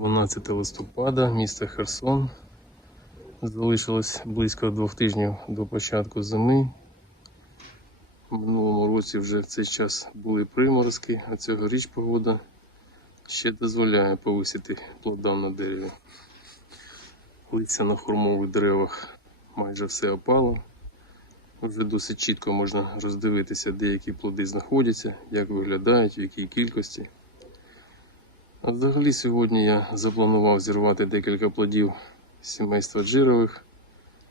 12 листопада, місто Херсон. Залишилось близько двох тижнів до початку зими. В минулому році вже в цей час були приморозки, а цьогоріч погода ще дозволяє повисити плодам на дереві. Листя на хурмових деревах майже все опало. Вже досить чітко можна роздивитися, де які плоди знаходяться, як виглядають, в якій кількості. Взагалі сьогодні я запланував зірвати декілька плодів сімейства джирових,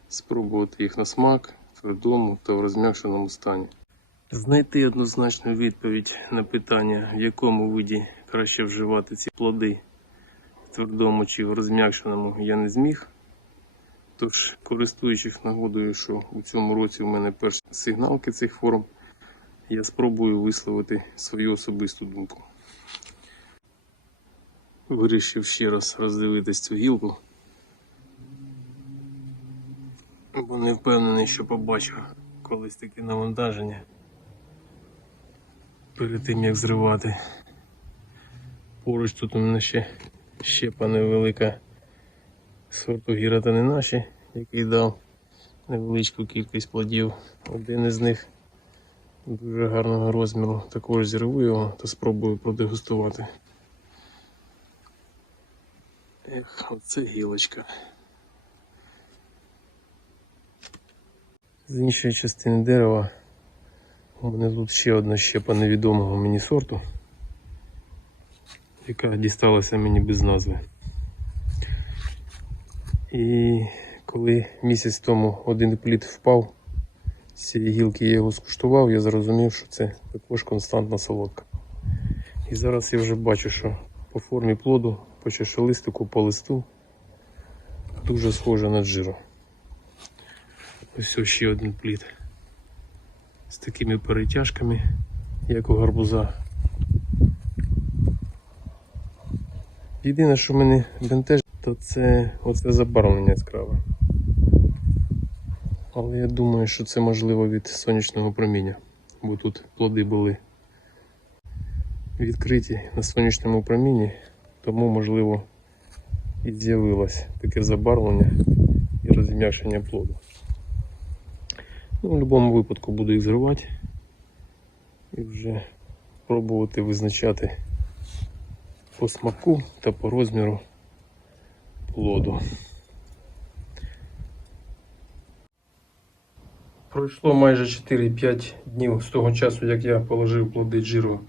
спробувати їх на смак, твердому та в розм'якшеному стані. Знайти однозначну відповідь на питання, в якому виді краще вживати ці плоди в твердому чи в розм'якшеному, я не зміг. Тож, користуючись нагодою, що у цьому році у мене перші сигналки цих форм, я спробую висловити свою особисту думку. Вирішив ще раз роздивитись цю гілку, бо не впевнений, що побачу колись таке навантаження перед тим як зривати. Поруч тут у мене ще щепа невелика сорту гіра та не наші, який дав невеличку кількість плодів. Один із них дуже гарного розміру. Також зірву його та спробую продегустувати. Оце гілочка. З іншої частини дерева у мене тут ще одна щепа невідомого мені сорту, яка дісталася мені без назви. І коли місяць тому один плід впав з цієї гілки, я його скуштував, я зрозумів, що це також константна солодка. І зараз я вже бачу, що по формі плоду, по чашелистику, по листу дуже схоже на джиро. Ось ще один плід з такими перетяжками, як у гарбуза. Єдине, що мене бентежить, то це оце забарвлення яскраве. Але я думаю, що це можливо від сонячного проміння, бо тут плоди були відкриті на сонячному промінні, тому можливо і з'явилось таке забарвлення і розм'якшення плоду. Ну, в будь-якому випадку буду їх зривати і вже пробувати визначати по смаку та по розміру плоду. Пройшло майже 4-5 днів з того часу, як я положив плоди джиру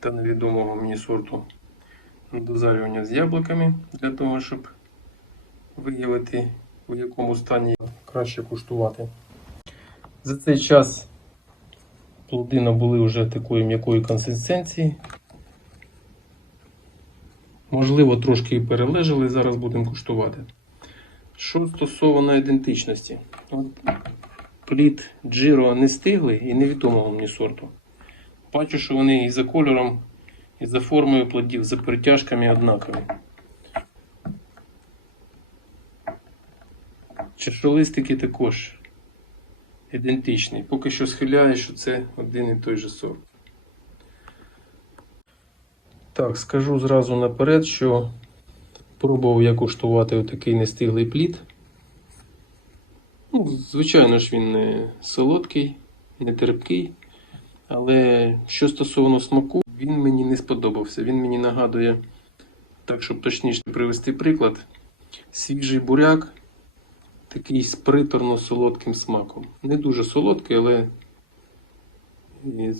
та невідомого мені сорту дозарювання з яблуками для того, щоб виявити, у якому стані краще куштувати. За цей час плоди набули вже такої м'якої консистенції. Можливо, трошки і перележали, зараз будемо куштувати. Що стосовно ідентичності, От плід джиро не стиглий і невідомого мені сорту. Бачу, що вони і за кольором, і за формою плодів, за перетяжками однакові. Чашолистики також ідентичний. Поки що схиляє, що це один і той же сорт. Так, скажу зразу наперед, що пробував я куштувати отакий нестиглий плід. Ну, звичайно ж, він не солодкий, не терпкий. Але що стосовно смаку, він мені не сподобався. Він мені нагадує, так, щоб точніше привести приклад, свіжий буряк такий з приторно-солодким смаком. Не дуже солодкий, але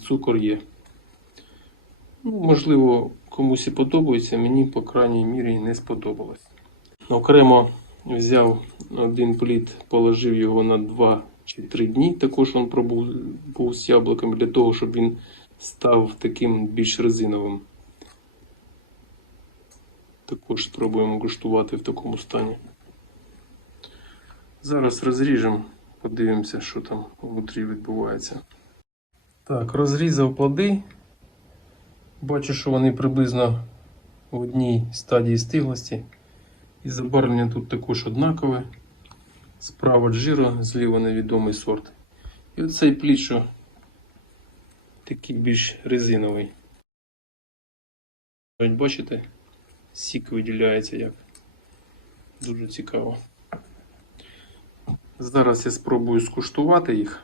цукор є. Ну, можливо, комусь і подобається, мені, по крайній мірі, не сподобалось. Окремо взяв один плід, положив його на 2 чи 3 дні. Також він пробув був з яблуками для того, щоб він став таким більш резиновим. Також спробуємо куштувати в такому стані. Зараз розріжемо, подивимося, що там внутрі відбувається. Так, розрізав плоди. Бачу, що вони приблизно в одній стадії стиглості. І забарвлення тут також однакове. Справа джиро, зліва невідомий сорт. І оцей плід, що такий більш резиновий. Бачите, сік виділяється як. Дуже цікаво. Зараз я спробую скуштувати їх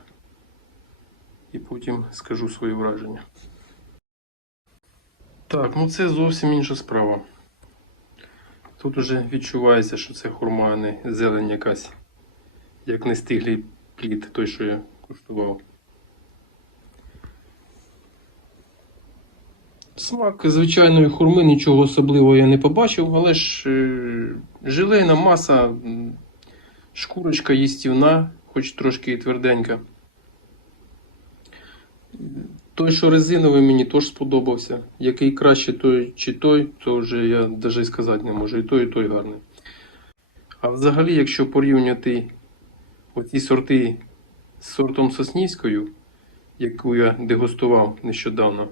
і потім скажу свої враження. Так, ну це зовсім інша справа. Тут уже відчувається, що це хурма, а не зелень якась, як не стиглий плід, той, що я куштував. Смак звичайної хурми, нічого особливого я не побачив, але ж е, желейна маса, шкурочка їстівна, хоч трошки і тверденька. Той, що резиновий, мені теж сподобався. Який краще той чи той, то вже я навіть сказати не можу. І той, і той гарний. А взагалі, якщо порівняти оці сорти з сортом Соснівською, яку я дегустував нещодавно,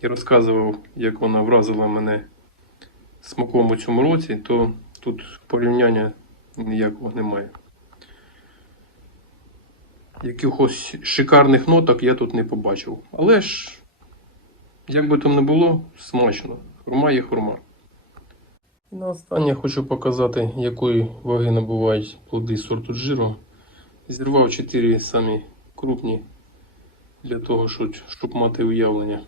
і розказував, як вона вразила мене смаком у цьому році, то тут порівняння ніякого немає. Якихось шикарних ноток я тут не побачив. Але ж, як би там не було, смачно. Хурма є хурма. І на останнє хочу показати, якої ваги набувають плоди сорту джиру. Зірвав 4 самі крупні для того, щоб мати уявлення.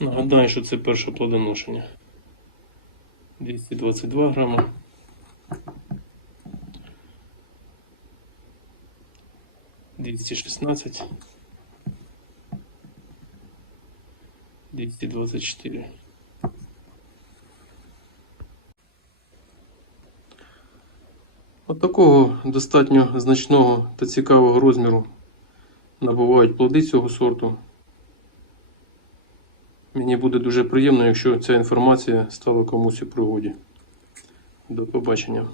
Нагадаю, що це перше плодоношення. 222 грама. Двести шестнадцать. Двести двадцать четыре. От такого достатньо значного та цікавого розміру набувають плоди цього сорту. Мені буде дуже приємно, якщо ця інформація стала комусь у пригоді. До побачення.